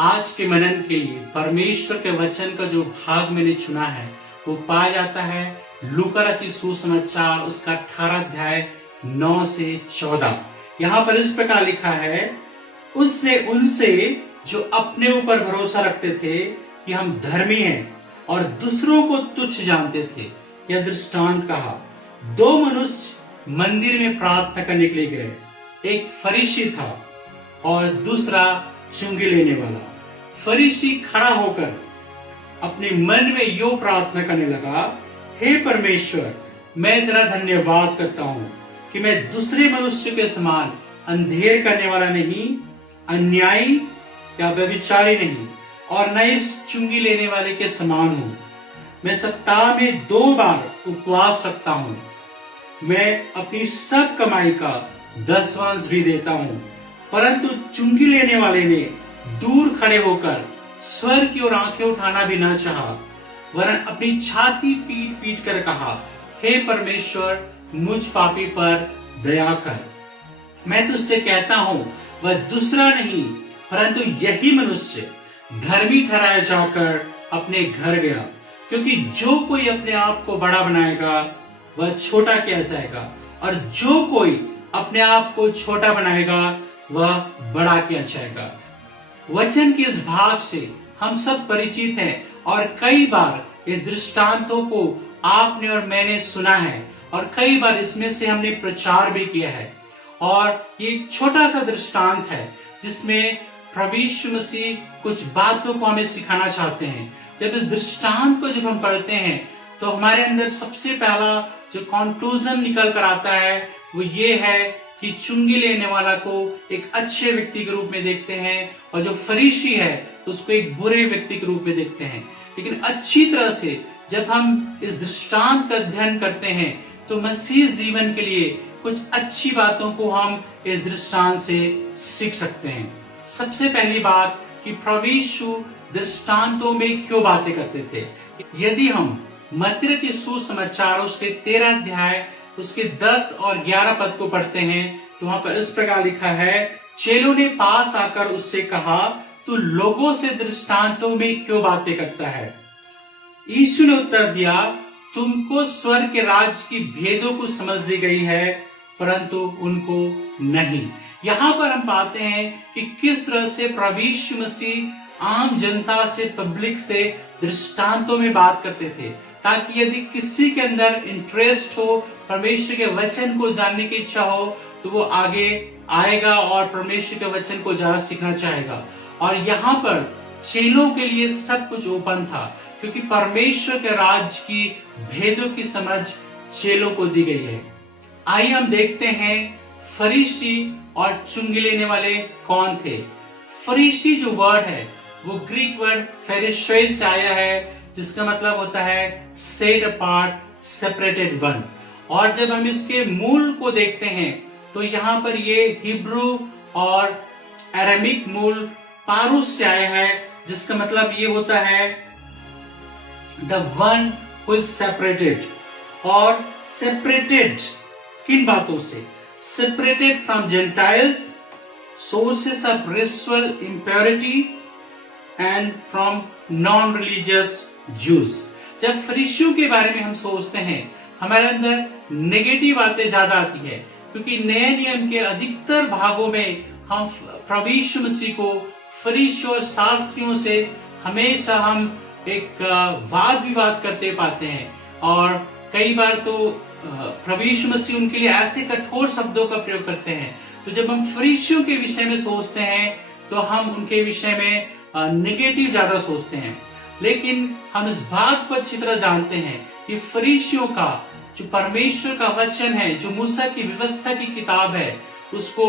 आज के मनन के लिए परमेश्वर के वचन का जो भाग मैंने चुना है वो पाया जाता है लूका रचित सुसमाचार उसका 18 अध्याय 9 से 14। यहाँ पर इस प्रकार लिखा है, उसने उनसे जो अपने ऊपर भरोसा रखते थे कि हम धर्मी हैं और दूसरों को तुच्छ जानते थे, यह दृष्टांत कहा। 2 मनुष्य मंदिर में प्रार्थना करने के लिए गए, एक फरीसी था और दूसरा चुंगी लेने वाला। फरीसी खड़ा होकर अपने मन में यो प्रार्थना करने लगा, हे परमेश्वर, मैं तेरा धन्यवाद करता हूँ कि मैं दूसरे मनुष्य के समान अंधेर करने वाला नहीं, अन्यायी या व्यभिचारी नहीं और न इस चुंगी लेने वाले के समान हूँ। मैं सप्ताह में 2 बार उपवास रखता हूँ। मैं अपनी सब कमाई का 10वांश भी देता हूँ। परंतु चुंगी लेने वाले ने दूर खड़े होकर स्वर्ग की ओर आंखें उठाना भी न चाहा, वरन अपनी छाती पीट पीट कर कहा, हे परमेश्वर, मुझ पापी पर दया कर। मैं तुझसे कहता हूं, वह दूसरा नहीं परंतु यही मनुष्य धर्मी ठहराया जाकर अपने घर गया, क्योंकि जो कोई अपने आप को बड़ा बनाएगा वह छोटा किया जाएगा, और जो कोई अपने आप को छोटा बनाएगा वह बड़ा किया जाएगा। वचन के इस भाग से हम सब परिचित हैं और कई बार इस दृष्टांतों को आपने और मैंने सुना है और कई बार इसमें से हमने प्रचार भी किया है। और ये एक छोटा सा दृष्टांत है जिसमें प्रभु यीशु मसीह कुछ बातों को हमें सिखाना चाहते हैं। जब इस दृष्टांत को जब हम पढ़ते हैं तो हमारे अंदर सबसे पहला जो कंक्लूजन निकल कर आता है वो ये है कि चुंगी लेने वाला को एक अच्छे व्यक्ति के रूप में देखते हैं और जो फरीसी है उसको एक बुरे व्यक्ति के रूप में देखते हैं। लेकिन अच्छी तरह से जब हम इस दृष्टांत का अध्ययन करते हैं तो मसीह जीवन के लिए कुछ अच्छी बातों को हम इस दृष्टांत से सीख सकते हैं। सबसे पहली बात कि प्रभु यीशु दृष्टांतों में क्यों बातें करते थे। यदि हम मत्ती रचित सुसमाचार उसके 13 अध्याय उसके 10 और 11 पद को पढ़ते हैं तो वहां पर इस प्रकार लिखा है, चेलों ने पास आकर उससे कहा, तू लोगों से दृष्टांतों में क्यों बातें करता है। यीशु ने उत्तर दिया, तुमको स्वर्ग के राज्य की भेदों को समझ दी गई है परंतु उनको नहीं। यहाँ पर हम पाते हैं कि किस तरह से प्रभु यीशु मसीह आम जनता से, पब्लिक से दृष्टांतों में बात करते थे, ताकि यदि किसी के अंदर इंटरेस्ट हो, परमेश्वर के वचन को जानने की इच्छा हो तो वो आगे आएगा और परमेश्वर के वचन को ज्यादा सीखना चाहेगा। और यहाँ पर चेलों के लिए सब कुछ ओपन था, क्योंकि परमेश्वर के राज्य की भेदों की समझ चेलों को दी गई है। आइए हम देखते हैं फरीसी और चुंगी लेने वाले कौन थे। फरीसी जो वर्ड है वो ग्रीक वर्ड फेरिशोस से आया है, जिसका मतलब होता है सेट अपार्ट, सेपरेटेड वन। और जब हम इसके मूल को देखते हैं तो यहाँ पर ये हिब्रू और अरामिक मूल पारुस से आया है, जिसका मतलब ये होता है the one who is separated. और सेपरेटेड किन बातों से? Separated from Gentiles, sources of ritual impurity and from non religious juice. जब फरीसियों के बारे में हम सोचते हैं हमारे अंदर नेगेटिव बातें ज्यादा आती है, क्योंकि नए नियम के अधिकतर भागों में हम प्रभु यीशु मसीह को फरीसियों और शास्त्रियों से हमेशा हम एक वाद विवाद करते पाते हैं। और कई बार तो प्रभु यीशु मसीह उनके लिए ऐसे कठोर शब्दों का प्रयोग करते हैं। तो जब हम फरीसियों के विषय में सोचते हैं तो हम उनके विषय में नेगेटिव ज्यादा सोचते हैं। लेकिन हम इस बात को अच्छी तरह जानते हैं कि फरीसियों का जो परमेश्वर का वचन है, जो मूसा की व्यवस्था की किताब है, उसको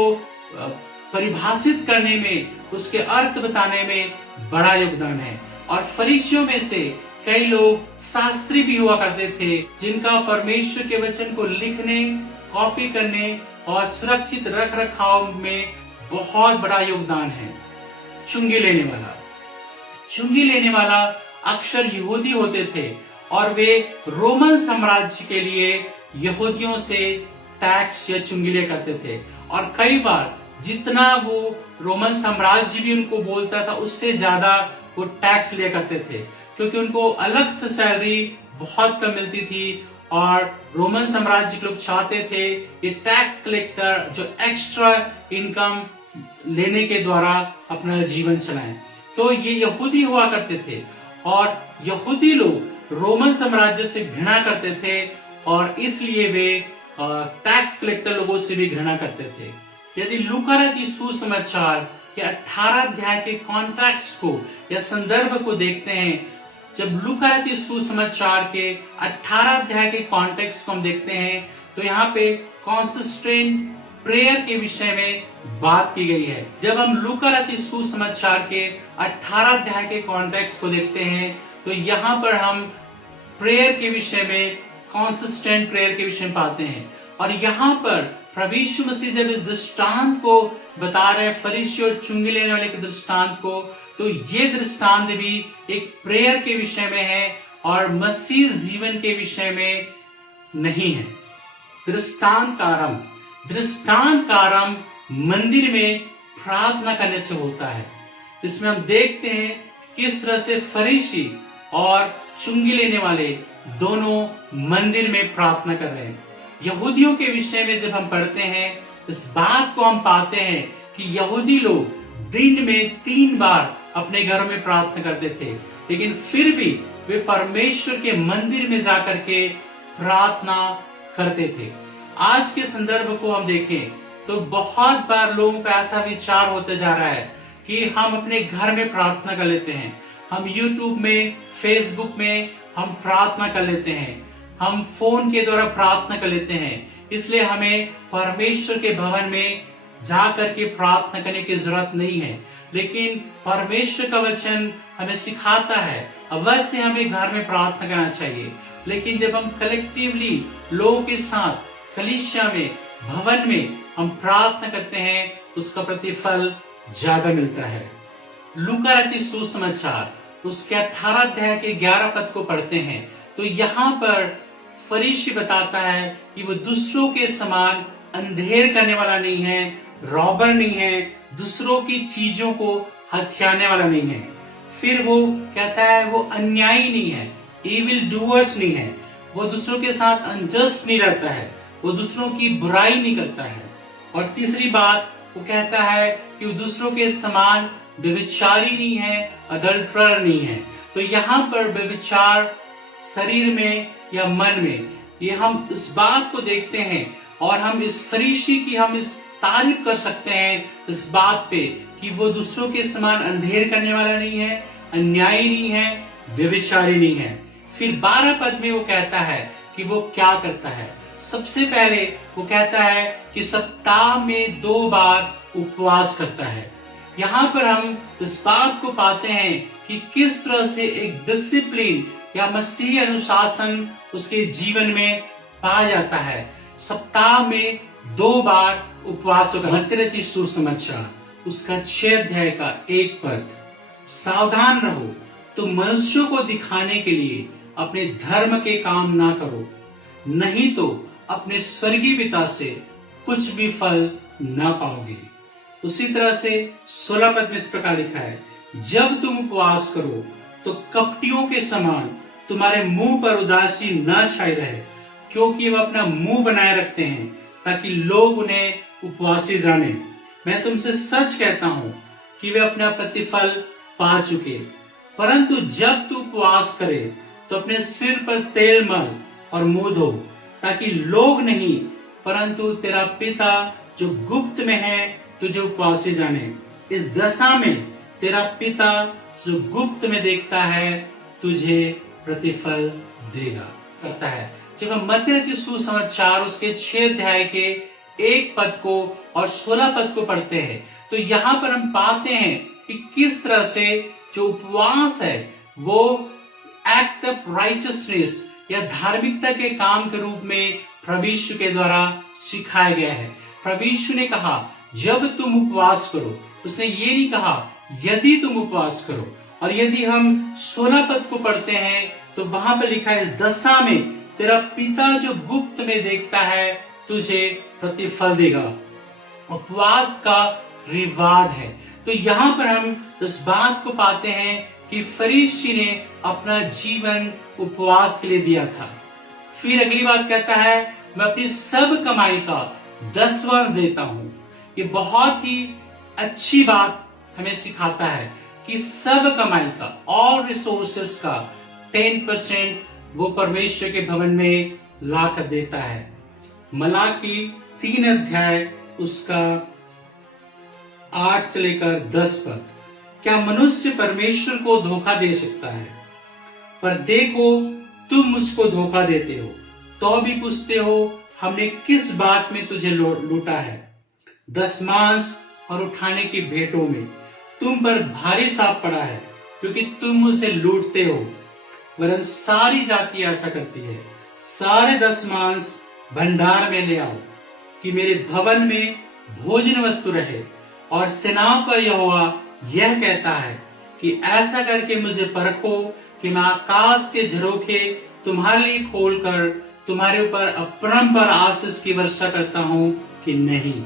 परिभाषित करने में, उसके अर्थ बताने में बड़ा योगदान है। और फरीसियों में से कई लोग शास्त्री भी हुआ करते थे, जिनका परमेश्वर के वचन को लिखने, कॉपी करने और सुरक्षित रख रखाव में बहुत बड़ा योगदान है। चुंगी लेने वाला अक्सर यहूदी होते थे और वे रोमन साम्राज्य के लिए यहूदियों से टैक्स या चुंगी लिया करते थे। और कई बार जितना वो रोमन साम्राज्य भी उनको बोलता था उससे ज्यादा वो टैक्स लिया करते थे, क्योंकि उनको अलग से सैलरी बहुत कम मिलती थी और रोमन साम्राज्य के लोग चाहते थे ये टैक्स कलेक्टर जो एक्स्ट्रा इनकम लेने के द्वारा अपना जीवन चलाएं। तो ये यहूदी हुआ करते थे और यहूदी लोग रोमन साम्राज्य से घृणा करते थे और इसलिए वे टैक्स कलेक्टर लोगों से भी घृणा करते थे। यदि लूका रचित सुसमाचार के 18 अध्याय के कॉन्टेक्स्ट को या संदर्भ को देखते हैं, जब लूका रचित सुसमाचार के 18 अध्याय के कॉन्टेक्स्ट को हम देखते हैं तो यहाँ पे कॉन्सिस्टेंट प्रेयर के विषय में बात की गई है। जब हम लूका रचित सुसमाचार के 18 अध्याय के कॉन्टेक्स्ट को देखते हैं तो यहाँ पर हम प्रेयर के विषय में, कॉन्सिस्टेंट प्रेयर के विषय में पाते हैं। और यहाँ पर प्रभु यीशु मसीह जब इस दृष्टांत को बता रहे हैं, फरीसी और चुंगी लेने वाले के दृष्टांत को, तो ये दृष्टांत भी एक प्रेयर के विषय में है और मसीह जीवन के विषय में नहीं है। दृष्टांत का आरंभ मंदिर में प्रार्थना करने से होता है। इसमें हम देखते हैं किस तरह से फरीसी और चुंगी लेने वाले दोनों मंदिर में प्रार्थना कर रहे हैं। यहूदियों के विषय में जब हम पढ़ते हैं इस बात को हम पाते हैं कि यहूदी लोग दिन में 3 बार अपने घरों में प्रार्थना करते थे, लेकिन फिर भी वे परमेश्वर के मंदिर में जाकर के प्रार्थना करते थे। आज के संदर्भ को हम देखें तो बहुत बार लोगों का ऐसा विचार होता जा रहा है कि हम अपने घर में प्रार्थना कर लेते हैं, हम YouTube में, Facebook में हम प्रार्थना कर लेते हैं, हम फोन के द्वारा प्रार्थना कर लेते हैं, इसलिए हमें परमेश्वर के भवन में जाकर के प्रार्थना करने की जरूरत नहीं है। लेकिन परमेश्वर का वचन हमें सिखाता है अवश्य हमें घर में प्रार्थना करना चाहिए, लेकिन जब हम कलेक्टिवली लोगों के साथ कलीसिया में, भवन में हम प्रार्थना करते हैं उसका प्रतिफल ज्यादा मिलता है। लूका रचित सुसमाचार उसके 18 अध्याय के 11 पद को पढ़ते हैं तो यहाँ पर फरीसी बताता है कि वो दूसरों के समान अंधेर करने वाला नहीं है, रॉबर नहीं है, दूसरों की चीजों को हथियाने वाला नहीं है। फिर वो कहता है वो अन्यायी नहीं है, इविल डूअर्स नहीं है, वो दूसरों के साथ अनजस्ट नहीं रहता है, वो दूसरों की बुराई नहीं करता है। और तीसरी बात वो कहता है कि वो दूसरों के समान व्यभिचारी नहीं है, अडल्टरर नहीं है। तो यहाँ पर व्यभिचार शरीर में या मन में, ये हम इस बात को देखते हैं और हम इस फरीसी की हम इस तारीफ कर सकते हैं इस बात पे कि वो दूसरों के समान अंधेर करने वाला नहीं है, अन्यायी नहीं है, व्यभिचारी नहीं है। फिर 12 पद में वो कहता है कि वो क्या करता है। सबसे पहले वो कहता है कि सप्ताह में 2 बार उपवास करता है। यहाँ पर हम इस बात को पाते हैं कि किस तरह से एक डिसिप्लिन या मसीही अनुशासन उसके जीवन में पाया जाता है। सप्ताह में 2 बार उपवास होगा। मत्ती रचित सुसमाचार उसका 6 अध्याय का 1 पद, सावधान रहो, तुम मनुष्यों को दिखाने के लिए अपने धर्म के काम ना करो, नहीं तो अपने स्वर्गीय पिता से कुछ भी फल ना पाओगे। उसी तरह से 16 पद में इस प्रकार लिखा है, जब तुम उपवास करो तो कपटियों के समान तुम्हारे मुंह पर उदासी न छाई रहे, क्योंकि वह अपना मुंह बनाए रखते हैं ताकि लोग उन्हें उपवासी जाने। मैं तुमसे सच कहता हूँ कि वे अपना प्रतिफल पा चुके। परंतु जब तू उपवास करे तो अपने सिर पर तेल मल और मुंह धो, ताकि लोग नहीं परंतु तेरा पिता जो गुप्त में है तुझे उपवासी जाने। इस दशा में तेरा पिता जो गुप्त में देखता है तुझे प्रतिफल देगा करता है। जब हम मत्ती रचित सुसमाचार उसके 6 अध्याय के 1 पद को और 16 पद को पढ़ते हैं तो यहाँ पर हम पाते हैं कि किस तरह से जो उपवास है वो एक्ट ऑफ राइचियसनेस या धार्मिकता के काम के रूप में प्रभु यीशु के द्वारा सिखाया गया है। प्रभु यीशु ने कहा जब तुम उपवास करो, उसने ये नहीं कहा यदि तुम उपवास करो। और यदि हम 16 पद को पढ़ते हैं तो वहां पर लिखा है, इस दशा में तेरा पिता जो गुप्त में देखता है तुझे प्रतिफल देगा। उपवास का रिवार्ड है। तो यहाँ पर हम इस बात को पाते हैं कि फरीसी ने अपना जीवन उपवास के लिए दिया था। फिर अगली बात कहता है, मैं अपनी सब कमाई का 10वां देता हूं। ये बहुत ही अच्छी बात हमें सिखाता है कि सब कमाई का, ऑल रिसोर्सेस का 10% वो परमेश्वर के भवन में ला कर देता है। मलाकी 3 अध्याय उसका 8 से लेकर 10 पद। क्या मनुष्य परमेश्वर को धोखा दे सकता है? पर देखो, तुम मुझको धोखा देते हो, तो भी पूछते हो हमने किस बात में तुझे लूटा है? दशमांश और उठाने की भेंटों में तुम पर भारी साप पड़ा है, क्योंकि तुम मुझे लूटते हो। वरन सारी जाति ऐसा करती है। सारे दशमांश भंडार में ले आओ, कि मेरे भवन में भोजन वस्तु रहे। और सेनाओं का यहोवा यह कहता है कि ऐसा करके मुझे परखो कि मैं आकाश के झरोखे तुम्हारे लिए खोलकर तुम्हारे ऊपर अपरंपार आशीष की वर्षा करता हूं कि नहीं।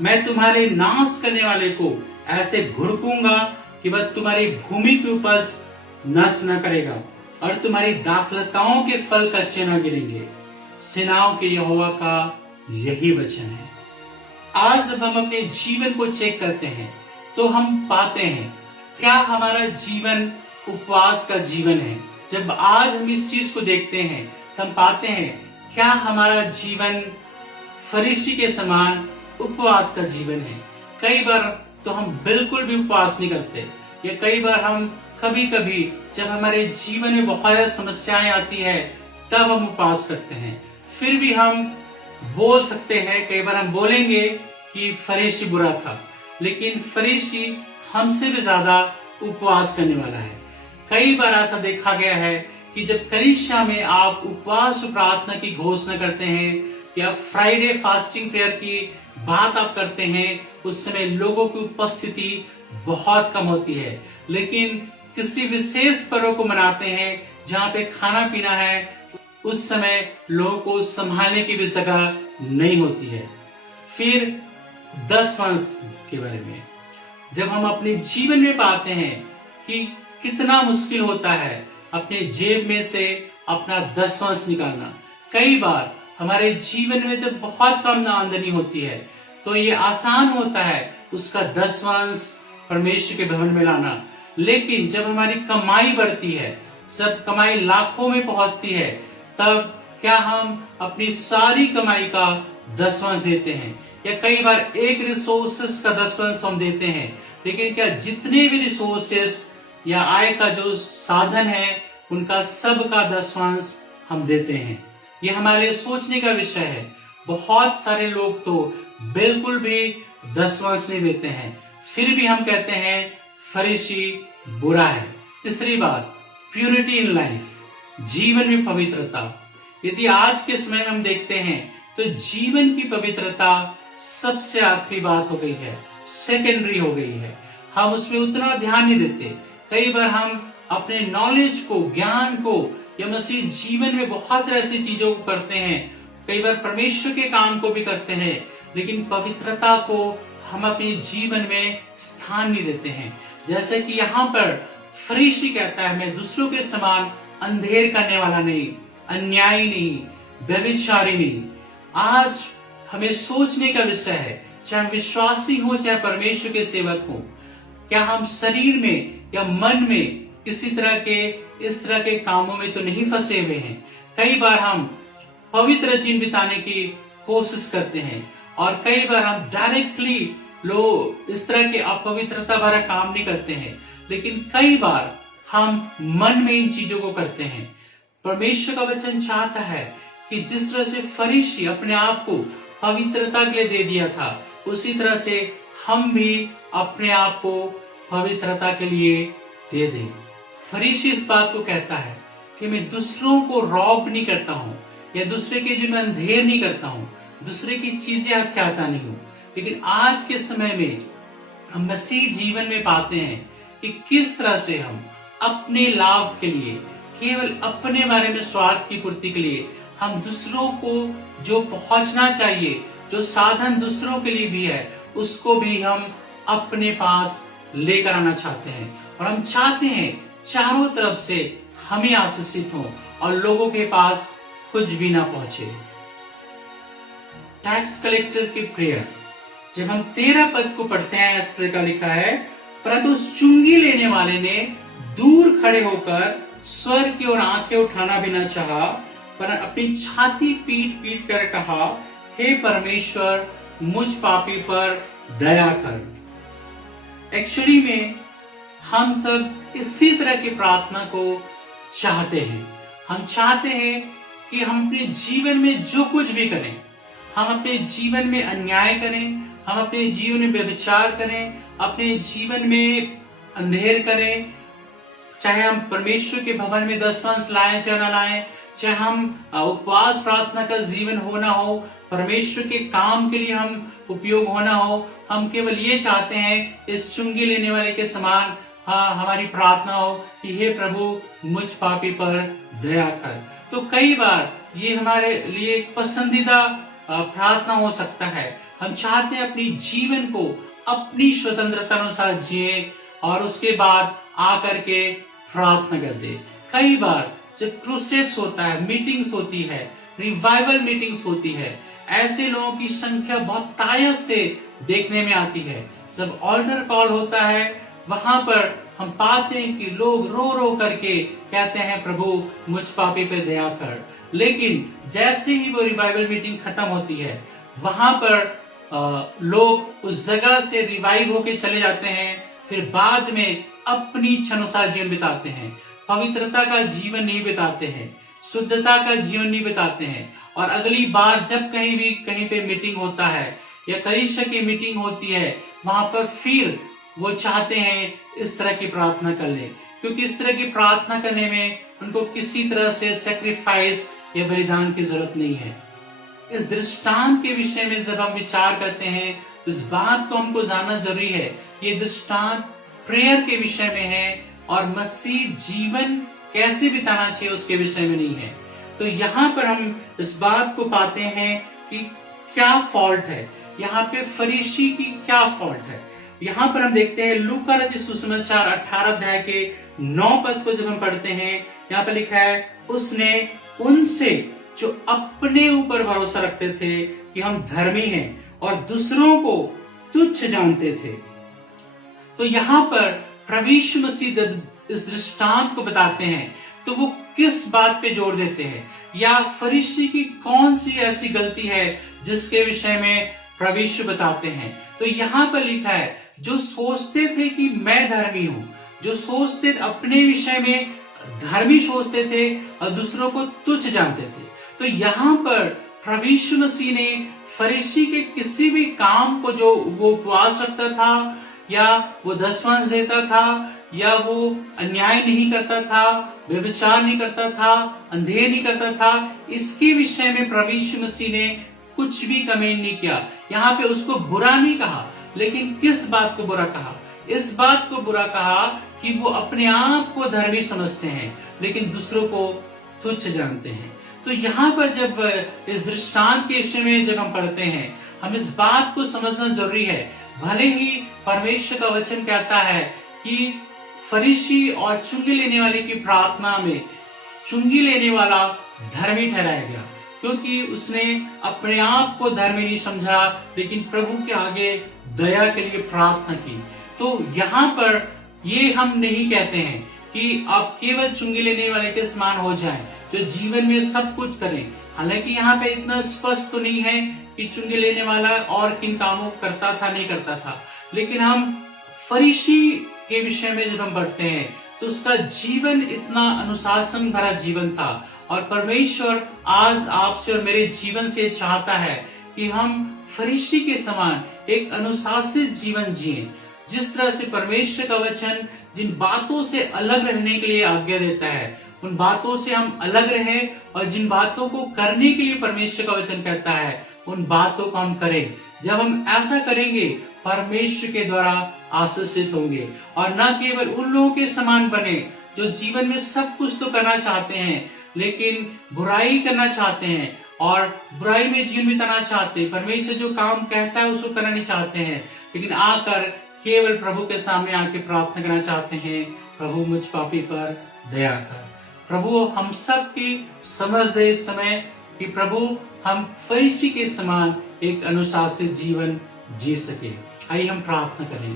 मैं तुम्हारे नाश करने वाले को ऐसे घुड़कूंगा कि वह तुम्हारी भूमि की उपज नष्ट न करेगा, और तुम्हारी दाखलताओं के फल कच्चे न गिरेंगे। सेनाओं के यहोवा का यही वचन है। आज जब हम अपने जीवन को चेक करते हैं तो हम पाते हैं क्या हमारा जीवन उपवास का जीवन है। जब आज हम इस चीज को देखते हैं तो हम पाते हैं क्या हमारा जीवन फरीसी के समान उपवास का जीवन है। कई बार तो हम बिल्कुल भी उपवास नहीं करते, या कई बार हम कभी कभी जब हमारे जीवन में बहुत ज्यादा समस्याएं आती है तब हम उपवास करते हैं। फिर भी हम बोल सकते हैं, कई बार हम बोलेंगे कि फरीसी बुरा था, लेकिन फरीसी हमसे भी ज्यादा उपवास करने वाला है। कई बार ऐसा देखा गया है कि जब कलीसिया में आप उपवास प्रार्थना की घोषणा करते हैं या फ्राइडे फास्टिंग प्रेयर की बात आप करते हैं, उस समय लोगों की उपस्थिति बहुत कम होती है। लेकिन किसी विशेष पर्व को मनाते हैं जहाँ पे खाना पीना है, उस समय लोगों को संभालने की भी जगह नहीं होती है। फिर 10वां के बारे में जब हम अपने जीवन में पाते हैं कि कितना मुश्किल होता है अपने जेब में से अपना 10वां निकालना। कई बार हमारे जीवन में जब बहुत कम आमदनी होती है तो ये आसान होता है उसका 10वां परमेश्वर के भवन में लाना। लेकिन जब हमारी कमाई बढ़ती है, जब कमाई लाखों में पहुंचती है, तब क्या हम अपनी सारी कमाई का 10वां देते हैं? या कई बार एक रिसोर्सेस का 10वां हम देते हैं, लेकिन क्या जितने भी रिसोर्सेस या आय का जो साधन है उनका सब का 10वां हम देते हैं? ये हमारे लिए सोचने का विषय है। बहुत सारे लोग तो बिल्कुल भी 10वां नहीं देते हैं, फिर भी हम कहते हैं फरीसी बुरा है। तीसरी बात, प्यूरिटी इन लाइफ, जीवन में पवित्रता। यदि आज के समय में हम देखते हैं तो जीवन की पवित्रता सबसे आखिरी बात हो गई है, सेकेंडरी हो गई है। हम उसमें उतना ध्यान नहीं देते। कई बार हम अपने नॉलेज को, ज्ञान को या मसीह जीवन में बहुत सारी ऐसी चीजों को करते हैं, कई बार परमेश्वर के काम को भी करते हैं, लेकिन पवित्रता को हम अपने जीवन में स्थान नहीं देते हैं। जैसे कि यहाँ पर फरीसी कहता है, मैं दूसरों के समान अंधेर करने वाला नहीं, अन्यायी नहीं, व्यभिचारी नहीं। आज हमें सोचने का विषय है, चाहे हम विश्वासी हो चाहे परमेश्वर के सेवक हो, क्या हम शरीर में या मन में किसी तरह के इस तरह के कामों में तो नहीं फंसे हुए हैं? कई बार हम पवित्र जीवन बिताने की कोशिश करते हैं और कई बार हम डायरेक्टली लोग इस तरह के अपवित्रता भरा काम नहीं करते हैं, लेकिन कई बार हम मन में इन चीजों को करते हैं। परमेश्वर का वचन चाहता है कि जिस तरह से फरीसी अपने आप को पवित्रता के लिए दे दिया था, उसी तरह से हम भी अपने आप को पवित्रता के लिए दे दें। फरीसी इस बात को कहता है कि मैं दूसरों को रॉब नहीं करता हूँ या दूसरे के जीवन में अंधेर नहीं करता हूँ, दूसरे की चीजें हथियाता नहीं हूँ। लेकिन आज के समय में हम मसीह जीवन में पाते हैं कि किस तरह से हम अपने लाभ के लिए, केवल अपने बारे में स्वार्थ की पूर्ति के लिए, हम दूसरों को जो पहुंचना चाहिए, जो साधन दूसरों के लिए भी है, उसको भी हम अपने पास लेकर आना चाहते हैं। और हम चाहते हैं चारों तरफ से हम ही आशीषित हों और लोगों के पास कुछ भी ना पहुंचे। टैक्स कलेक्टर की प्रेयर, जब हम 13 पद को पढ़ते हैं, इस प्रकार लिखा है, परंतु उस चुंगी लेने वाले ने दूर खड़े होकर स्वर की ओर आंखें उठाना भी न चाहा, पर अपनी छाती पीट पीट कर कहा, हे परमेश्वर, मुझ पापी पर दया कर। एक्चुअली में हम सब इसी तरह की प्रार्थना को चाहते हैं। हम चाहते हैं कि हम अपने जीवन में जो कुछ भी करें, हम अपने जीवन में अन्याय करें, हम अपने जीवन में व्यभिचार करें, अपने जीवन में अंधेर करें, चाहे हम परमेश्वर के भवन में दशमांश लाएं चाहे ना लाएं, चाहे हम उपवास प्रार्थना का जीवन हो ना हो, परमेश्वर के काम के लिए हम उपयोग होना हो, हम केवल ये चाहते हैं इस चुंगी लेने वाले के समान हमारी प्रार्थना हो कि हे प्रभु, मुझ पापी पर दया कर। तो कई बार ये हमारे लिए एक पसंदीदा प्रार्थना हो सकता है। हम चाहते हैं अपनी जीवन को अपनी स्वतंत्रता अनुसार जिए और उसके बाद आकर के प्रार्थना कर दे। कई बार जब क्रूसेड्स होता है, मीटिंग्स होती है, रिवाइवल मीटिंग्स होती है, ऐसे लोगों की संख्या बहुत तायत से देखने में आती है। जब ऑल्टर कॉल होता है, वहां पर हम पाते हैं कि लोग रो रो करके कहते हैं, प्रभु मुझ पापी पे दया कर। लेकिन जैसे ही वो रिवाइवल मीटिंग खत्म होती है, वहां पर लोग उस जगह से रिवाइव होके चले जाते हैं, फिर बाद में अपनी इच्छानुसार जीवन बिताते हैं, पवित्रता का जीवन नहीं बिताते हैं, शुद्धता का जीवन नहीं बिताते हैं। और अगली बार जब कहीं पे मीटिंग होता है या कलीसिया की मीटिंग होती है, वहां पर फिर वो चाहते हैं इस तरह की प्रार्थना कर ले, क्योंकि इस तरह की प्रार्थना करने में उनको किसी तरह से सैक्रिफाइस या बलिदान की जरूरत नहीं है। इस दृष्टांत के विषय में जब हम विचार करते हैं, इस बात को हमको जानना जरूरी है। ये दृष्टांत प्रेयर के विषय में है और मसीह जीवन कैसे बिताना चाहिए उसके विषय में नहीं है। तो यहाँ पर हम इस बात को पाते हैं कि क्या फॉल्ट है, यहाँ पे फरीसी की क्या फॉल्ट है। यहाँ पर हम देखते हैं लूका रचित सुसमाचार 18 अध्याय के 9 पद को जब हम पढ़ते हैं, यहाँ पर लिखा है, उसने उनसे जो अपने ऊपर भरोसा रखते थे कि हम धर्मी हैं और दूसरों को तुच्छ जानते थे। तो यहाँ पर प्रभु यीशु मसीह इस दृष्टांत को बताते हैं तो वो किस बात पे जोर देते हैं, या फरीसी की कौन सी ऐसी गलती है जिसके विषय में प्रभु यीशु बताते हैं। तो यहाँ पर लिखा है, जो सोचते थे कि मैं धर्मी हूं, जो सोचते अपने विषय में धर्मी सोचते थे और दूसरों को तुच्छ जानते थे। तो यहाँ पर प्रभु यीशु मसीह ने फरीसी के किसी भी काम को, जो वो उपवास रखता था या वो दशमांश देता था या वो अन्याय नहीं करता था, व्यभिचार नहीं करता था, अंधेर नहीं करता था, इसके विषय में प्रभु यीशु मसीह ने कुछ भी कमेंट नहीं किया। यहाँ पे उसको बुरा नहीं कहा, लेकिन किस बात को बुरा कहा? इस बात को बुरा कहा कि वो अपने आप को धर्मी समझते हैं लेकिन दूसरों को तुच्छ जानते हैं। तो यहाँ पर जब इस दृष्टांत के विषय में जब हम पढ़ते हैं, हम इस बात को समझना जरूरी है। भले ही परमेश्वर का वचन कहता है कि फरीसी और चुंगी लेने वाले की प्रार्थना में चुंगी लेने वाला धर्मी ठहराया गया, क्योंकि उसने अपने आप को धर्मी नहीं समझा लेकिन प्रभु के आगे दया के लिए प्रार्थना की। तो यहाँ पर ये हम नहीं कहते हैं कि आप केवल चुंगी लेने वाले के समान हो जाएं, जो जीवन में सब कुछ करें। हालांकि यहाँ पे इतना स्पष्ट तो नहीं है कि चुंगी लेने वाला और किन कामों को करता था नहीं करता था, लेकिन हम फरीसी के विषय में जब हम पढ़ते हैं तो उसका जीवन इतना अनुशासन भरा जीवन था। और परमेश्वर आज आपसे और मेरे जीवन से चाहता है कि हम फरीसी के समान एक अनुशासित जीवन जिएं। जिस तरह से परमेश्वर का वचन जिन बातों से अलग रहने के लिए आज्ञा देता है, उन बातों से हम अलग रहें, और जिन बातों को करने के लिए परमेश्वर का वचन कहता है उन बातों को हम करें। जब हम ऐसा करेंगे, परमेश्वर के द्वारा आशीषित होंगे, और न केवल उन लोगों के समान बने जो जीवन में सब कुछ तो करना चाहते हैं लेकिन बुराई करना चाहते हैं और बुराई में जीवन बिताना चाहते, परमेश्वर जो काम कहता है उसको करना नहीं चाहते हैं, लेकिन आकर केवल प्रभु के सामने आके प्रार्थना करना चाहते हैं, प्रभु मुझ पापी पर दया कर। प्रभु हम सब की समझ दे इस समय कि प्रभु हम फरीसी के समान एक अनुशासित जीवन जी सके। आइए हम प्रार्थना करें।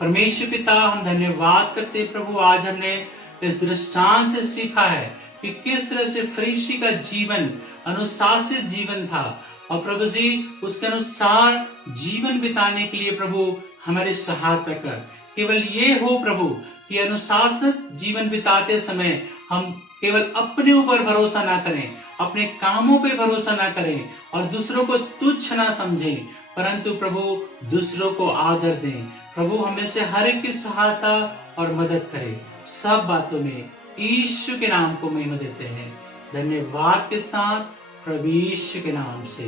परमेश्वर पिता, हम धन्यवाद करते प्रभु, आज हमने इस दृष्टांत से सीखा है कि किस तरह से फरीसी का जीवन अनुशासित जीवन था, और प्रभु जी उसके अनुसार जीवन बिताने के लिए प्रभु हमारे सहायता कर। केवल ये हो प्रभु कि अनुशासित जीवन बिताते समय हम केवल अपने ऊपर भरोसा ना करें, अपने कामों पे भरोसा ना करें और दूसरों को तुच्छ ना समझें, परंतु प्रभु दूसरों को आदर दें। प्रभु हमें से हर एक की सहायता और मदद करे। सब बातों में यीशु के नाम को महिमा देते हैं, धन्यवाद के साथ प्रभु यीशु के नाम से,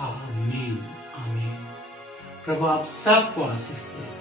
आमीन आमीन। प्रभु आप सबको आशीष दे।